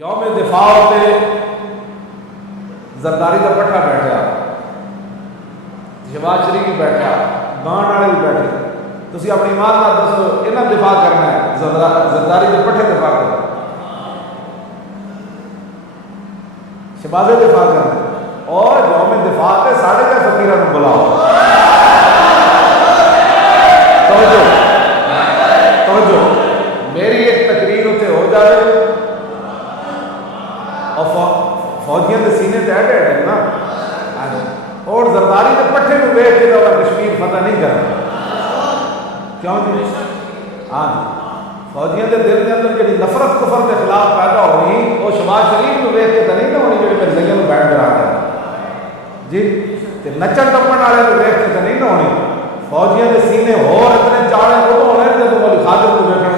یوم دفاع تے زرداری کا پٹھا بیٹھا، شہباز شریف بھی بیٹھا، گان والے بھی بیٹھے، تسی اپنی ایمان نال دسو انہاں دفاع کرنا ہے زرداری کے پٹھے دفاع کرنا، شہباز دفاع کرنا ہے، اور یوم دفاع تے ساڑھے کا فقیراں نوں بلاؤ۔ توجہ توجہ، میری ایک تقریر اتنے ہو جائے اور فوجیاں کے سینے تے اڈے اڈے نا، اور زرداری کے پٹھے کو ویچ کے کشمیر فتح نہیں کرنا، کیوں جی؟ ہاں جی، فوجیاں کے دل کے اندر جی نفرت کفر کے خلاف پیدا ہونی، وہ شہباز شریف کو ویچ کے تو نہیں نہ ہونی جی مرزائیاں کو بیٹھ کرا کر جی، نچن ٹپن والے کو ویچ کے تو نہیں نہ ہونی، فوجیاں کے سینے اور اتنے چاڑے وہ ہونے جب مولی خادر کو دیکھنا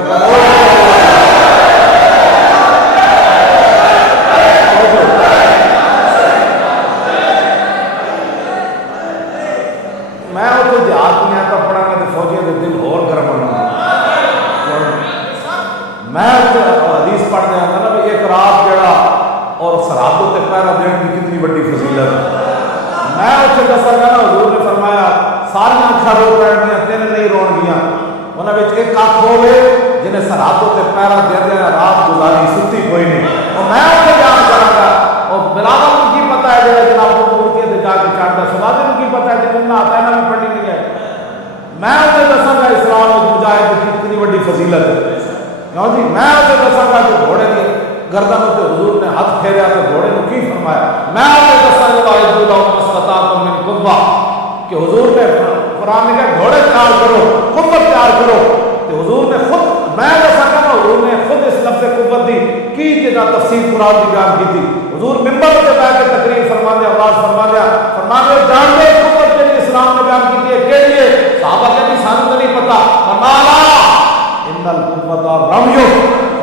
میں وہ جہاد نہیں آتا پڑھا گا تو فوجیوں کے دل اور گرم ہونا، میں حدیث پڑھ دیا تھا نا ایک رات جڑا اور سرحدوں تے پہرا دینے کی کتنی بڑی فضیلت، میں اسے دسا گا نا حضور نے فرمایا ساری اکھاں رو پڑ گیا تین نہیں رون گیا، انہاں وچ ایک اکھ ہوے جنہیں سرحدوں تے پہرا دے دیا رات گزاری ستی کوئی نہیں، اور میں اسے بیان کراں گا اور بلاول کو کی پتہ ہے جڑا جناب کو مورتی تے جا کے چڑھدا، شہباز کو کی پتہ ہے جنہیں نہ آتا ہے نہ بھی پڑھنی نہیں ہے، میں اسے دساں گا اسلام اور مجاہد کی کتنی بڑی فضیلت ہے، کیوں جی؟ میں اسے دساں گا کہ گھوڑے کی گردن تے حضور نے ہاتھ پھیریا تو گھوڑے کو کی فرمایا، میں اسے دساں گا من قوہ کہ حضور نے قرآن نے کہا گھوڑے تیار کرو، قوت تیار کرو، کہ حضور نے خود، میں دساں گا حضور نے خود اس لفظ قوت دی کی جگہ تفسیر قرآن کی بیان کی تھی، حضور ممبر پہ بیٹھ کے تقریر فرما دیا، آواز فرما دیا جان دے قوت کے لیے اسلام نے بیان کی ہے کے لیے صحابہ کے بھی سانو تو نہیں پتا، فرمایا ان القوت رمیو،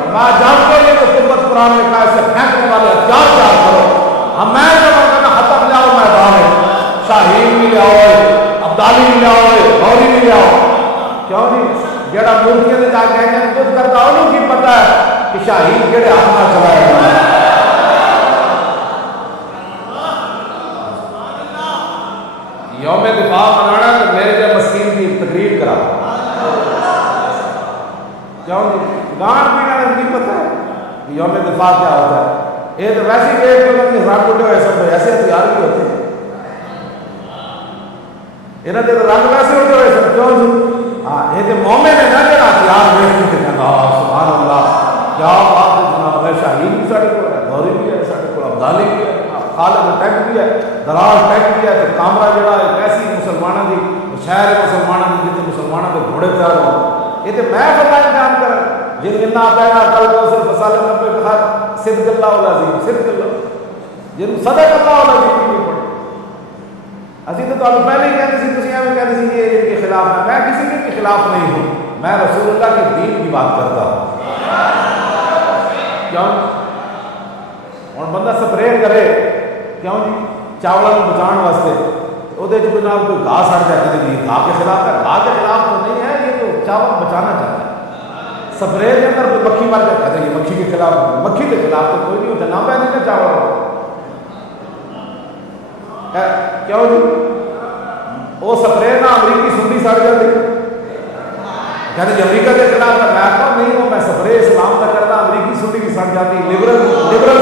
فرمایا جان کے لیے تو قوت قرآن نے کہا اسے پھینکنے والے ہتھیار تیار کرو، ہم میں جب کہنا ہتھیار لے آؤ میدان ہے، شاہین بھی لے آؤ، عبدالی بھی لے آؤ، غوری بھی لے آؤ، کیوں جی؟ جڑا مورتیاں دے جا کے ہیں کچھ کرتا انہوں کی پتہ ہے کہ شاہین کیڑے ہاتھ نہ چلائے گا۔ یوم دفاع منانا تو میرے جب مسکین کی تقریر کرا، کیوں جی؟ گان پینے والے نہیں پتہ ہے کہ یوم دفاع کیا ہوتا ہے، یہ تو ویسے ہی ایک لوگوں کے ہزار ٹوٹے ہوئے سب ایسے ہتھیار بھی ہوتے ہیں، انہوں نے رنگ ویسے ہوتے ہوئے سب، کیوں جی؟ ہاں یہ تو مومن ہے نا جڑا ہتھیار ویچ کے کہنا سبحان اللہ کیا بات ہے جناب، ہے شاہین بھی سارے کو ہے، غوری بھی ہے سارے کو، عبدالی بھی ہے، خالد ٹیک بھی ہے، دراز ٹیک بھی ہے، تو کامرا جڑا ایک ایسی مسلمانوں کی شہر مسلمانوں کی جتنے مسلمانوں کے گھوڑے تیار ہو، یہ تو میں پتہ نہیں جان کر جن گنا پہنا کل کو صرف مسالے نبے کے خاص صدق اللہ العظیم، صدق اللہ جن صدق اللہ العظیم نہیں پڑے، اسی تو پہلے ہی کہتے سی تسی ایویں کہتے سی یہ ان کے خلاف ہے، میں کسی کے خلاف نہیں ہوں، میں رسول اللہ کے دین کی بات کرتا ہوں، کیوں؟ اور بندہ سپرے کرے کیوں جی چاولوں کو بچاؤ واسطے، وہ جناب کوئی گھا سڑ جائے کہ جی گھا کے خلاف ہے، گھا کے خلاف تو نہیں ہے، یہ تو چاول بچانا چاہتا ہے، سپرے کے اندر کوئی مکھی مر جائے کہتے ہیں یہ مکھی کے خلاف، مکھی کے خلاف تو کوئی نہیں ہوتا، نہ پہ نہیں چاول، کیوں جی؟ وہ سپرے نہ امریکی سنڈی سڑ جاتی، کہتے ہیں امریکہ کے خلاف ہے، میں کہا نہیں وہ میں سپرے اسلام کا کرتا، امریکی سنڈی بھی سڑ جاتی، لبرل